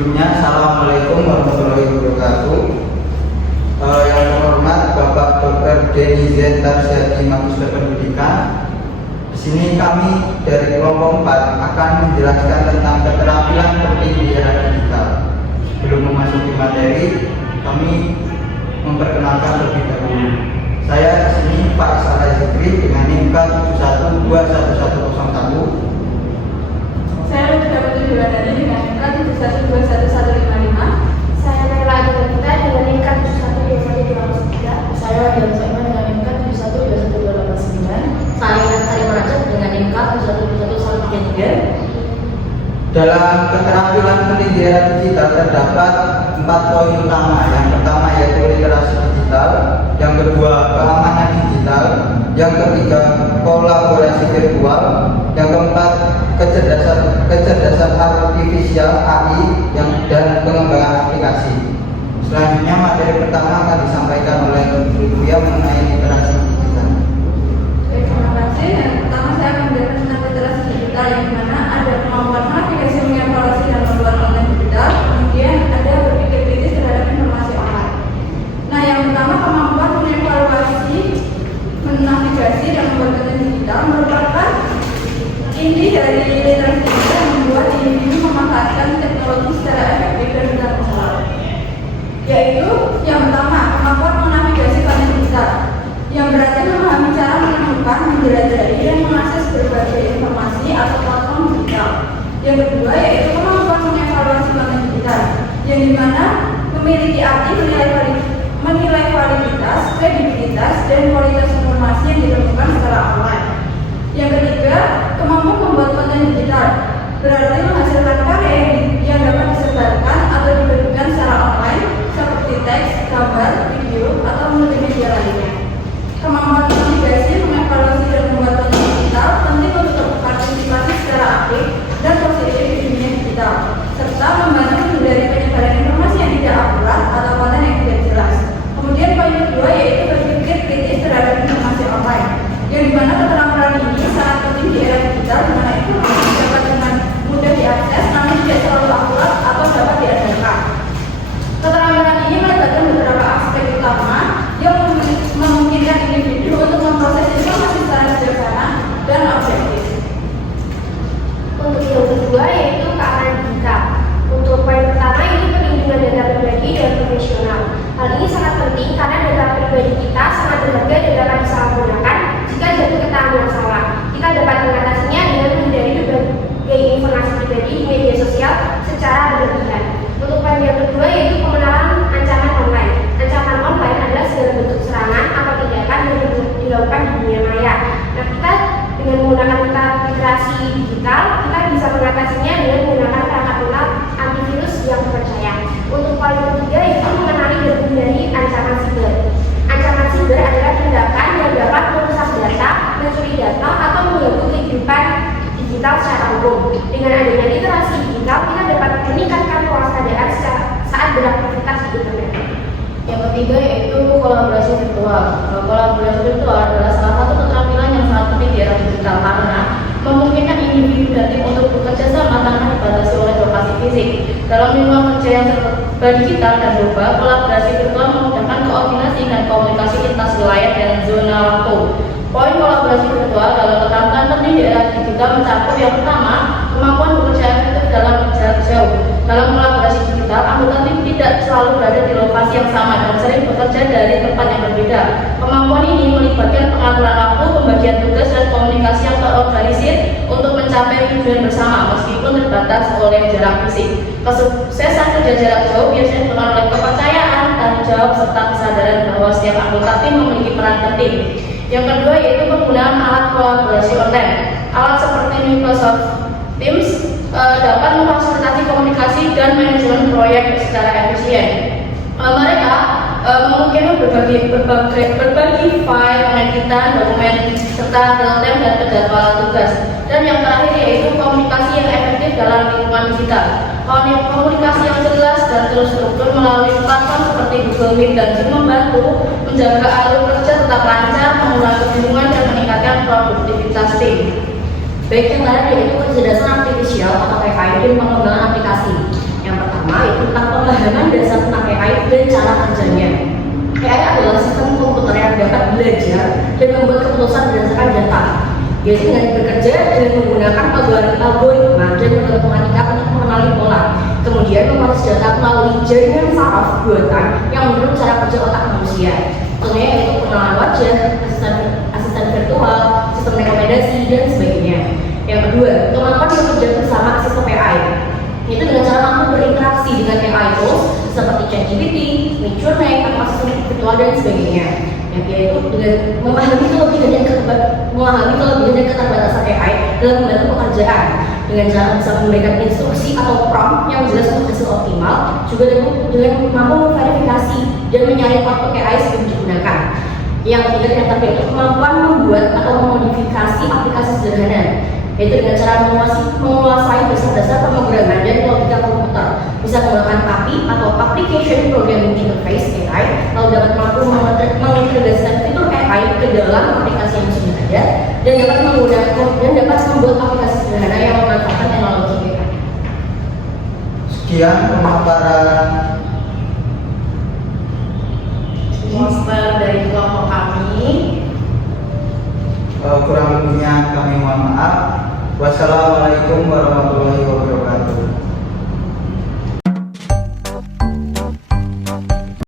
Sebelumnya, Assalamualaikum warahmatullahi wabarakatuh. Yang terhormat Bapak Dr. Denny Z. Tarsyadi, Magister Pendidikan. Di sini kami dari kelompok 4 akan menjelaskan tentang keterampilan penting di era digital. Sebelum memasuki materi, kami memperkenalkan terlebih dahulu. Saya di sini Pak Saleh Zikri dengan NIM 71211101. Saya Lutfi Dani dengan NIM 71211155. Saya Naila Adinda dengan NIM 712123. Saya Dian Saima dengan NIM 712129. Saya Nasari Merajat dengan NIM 712133. Dalam keterampilan penting di era digital terdapat 4 poin utama. Yang pertama yaitu literasi digital, yang kedua keamanan digital, yang ketiga kolaborasi virtual, yang keempat kecerdasan artifisial (AI) dan pengembangan aplikasi. Selanjutnya materi pertama akan disampaikan oleh Lutfi mengenai literasi digital. Terima kasih. Yang pertama saya akan menjelaskan tentang literasi digital, yang mana ada kemampuan navigasi, mengevaluasi dan membuat konten digital. Kemudian ada berpikir kritis terhadap informasi online. Nah, yang pertama kemampuan mengevaluasi, menavigasi dan membuat konten digital merupakan inti dari literasi digital yang membuat individu memanfaatkan teknologi secara efektif dan bertanggung, yaitu yang pertama kemampuan menavigasi konten digital, yang berarti memahami cara menemukan, menjelajahi, dan mengakses berbagai informasi atau platform digital. Yang kedua yaitu kemampuan mengevaluasi konten digital, yang dimana memiliki arti menilai validitas, kredibilitas, dan kualitas informasi yang ditemukan secara online. Yang ketiga, kemampuan membuat konten digital, berarti menghasilkan karya yang dapat disebarkan atau dibagikan secara online seperti teks, gambar, video, atau multimedia lainnya. Kemampuan navigasi, mengevaluasi, dan membuat konten digital penting untuk berpartisipasi secara aktif dan positif di dunia digital, serta membantu menghindari penyebaran informasi yang tidak akurat atau konten yang tidak jelas. Kemudian poin kedua yaitu berpikir kritis terhadap informasi online, yang dimana keterampilan ini sangat penting di era digital, di mana informasi dapat dengan mudah diakses namun tidak selalu akurat atau dapat diandalkan. Keterampilan ini melibatkan beberapa aspek utama yang memungkinkan individu untuk memproses informasi secara sederhana dan objektif. Untuk yang kedua yaitu keamanan digital. Untuk poin pertama ini perlindungan data pribadi dan profesional. Hal ini sangat penting karena data pribadi kita sangat berharga dan dapat disalahgunakan jika jatuh ke tangan yang salah. Kita dapat mengatasinya dengan menghindari berbagai informasi pribadi di media sosial secara berlebihan. Untuk poin yang kedua yaitu pengenalan ancaman online. Ancaman online adalah segala bentuk serangan atau tindakan yang dilakukan di dunia maya. Nah, kita dengan menggunakan literasi digital, kita bisa mengatasinya dengan menggunakan perangkat lunak antivirus yang terpercaya. Untuk poin ketiga yaitu mengenali dan menghindari ancaman siber. Ancaman siber adalah tindakan yang dapat merusak data, mencuri data, atau mengganggu kehidupan digital secara umum. Dengan adanya literasi digital, kita dapat meningkatkan kewaspadaan saat beraktivitas di internet. Yang ketiga yaitu kolaborasi virtual. Kolaborasi virtual adalah salah satu keterampilan yang sangat penting di era digital karena memungkinkan individu dan tim untuk bekerja sama tanpa dibatasi oleh lokasi fisik. Dalam lingkungan kerja yang serba digital dan global, kolaborasi virtual memudahkan koordinasi dan komunikasi lintas wilayah dan zona waktu. Poin kolaborasi virtual dalam keterampilan penting di era digital mencakup yang pertama, kemampuan bekerja efektif dalam jarak jauh. Dalam kolaborasi digital, anggota tim tidak selalu berada di lokasi yang sama dan sering bekerja dari tempat yang berbeda. Kemampuan ini melibatkan pengaturan waktu, pembagian tugas, dan komunikasi yang terorganisir untuk mencapai tujuan bersama meskipun terbatas oleh jarak fisik. Kesuksesan kerja jarak jauh biasanya dipengaruhi oleh kepercayaan, tanggung jawab, serta kesadaran bahwa setiap anggota tim memiliki peran penting. Yang kedua yaitu penggunaan alat kolaborasi online. Alat seperti Microsoft Teams dapat memfasilitasi komunikasi dan manajemen proyek secara efisien. Mereka memungkinkan berbagi file, pengeditan, dokumen, serta real-time dan penjadwalan tugas. Dan yang terakhir yaitu komunikasi yang efektif dalam lingkungan digital. Komunikasi yang jelas dan terstruktur melalui platform seperti Google Meet dan Zoom membantu menjaga alur kerja tetap lancar, mengurangi kebingungan, dan meningkatkan produktivitas tim. Baik, yang terakhir yaitu kecerdasan artifisial atau AI dan pengembangan aplikasi. Yang pertama, yaitu tentang pemahaman dasar tentang AI dan cara kerjanya. AI adalah sistem komputer yang dapat belajar dan membuat keputusan berdasarkan data, yaitu dengan bekerja dengan menggunakan algoritma dan matematika untuk mengenali pola, kemudian memproses data melalui jaringan saraf buatan yang menurut cara kerja otak manusia. Contohnya yaitu pengenalan wajah, asisten virtual, sistem rekomendasi, dan sebagainya. Yang kedua, kemampuan bekerja bersama sistem AI, yaitu dengan cara mampu berinteraksi dengan AI tools seperti ChatGPT, Midjourney, atau asisten virtual dan sebagainya. Yaitu dengan memahami kelebihan dan keterbatasan AI dalam membantu pekerjaan dengan cara bisa memberikan instruksi atau prompt yang jelas untuk hasil optimal, juga dengan mampu memverifikasi dan menyaring output AI sebelum digunakan. Yang ketiga yang terakhir yaitu kemampuan membuat atau memodifikasi aplikasi sederhana, yaitu dengan cara menguasai dasar-dasar pemrograman dan logika komputer, bisa menggunakan API atau Application Programming Interface AI, lalu dapat mampu mengintegrasikan fitur AI ke dalam aplikasi yang sudah ada dan dapat membuat aplikasi sederhana yang memanfaatkan teknologi AI. Sekian pemaparan Monster dari kelompok kami. Kurang lebihnya kami mohon maaf. Wassalamualaikum warahmatullahi wabarakatuh.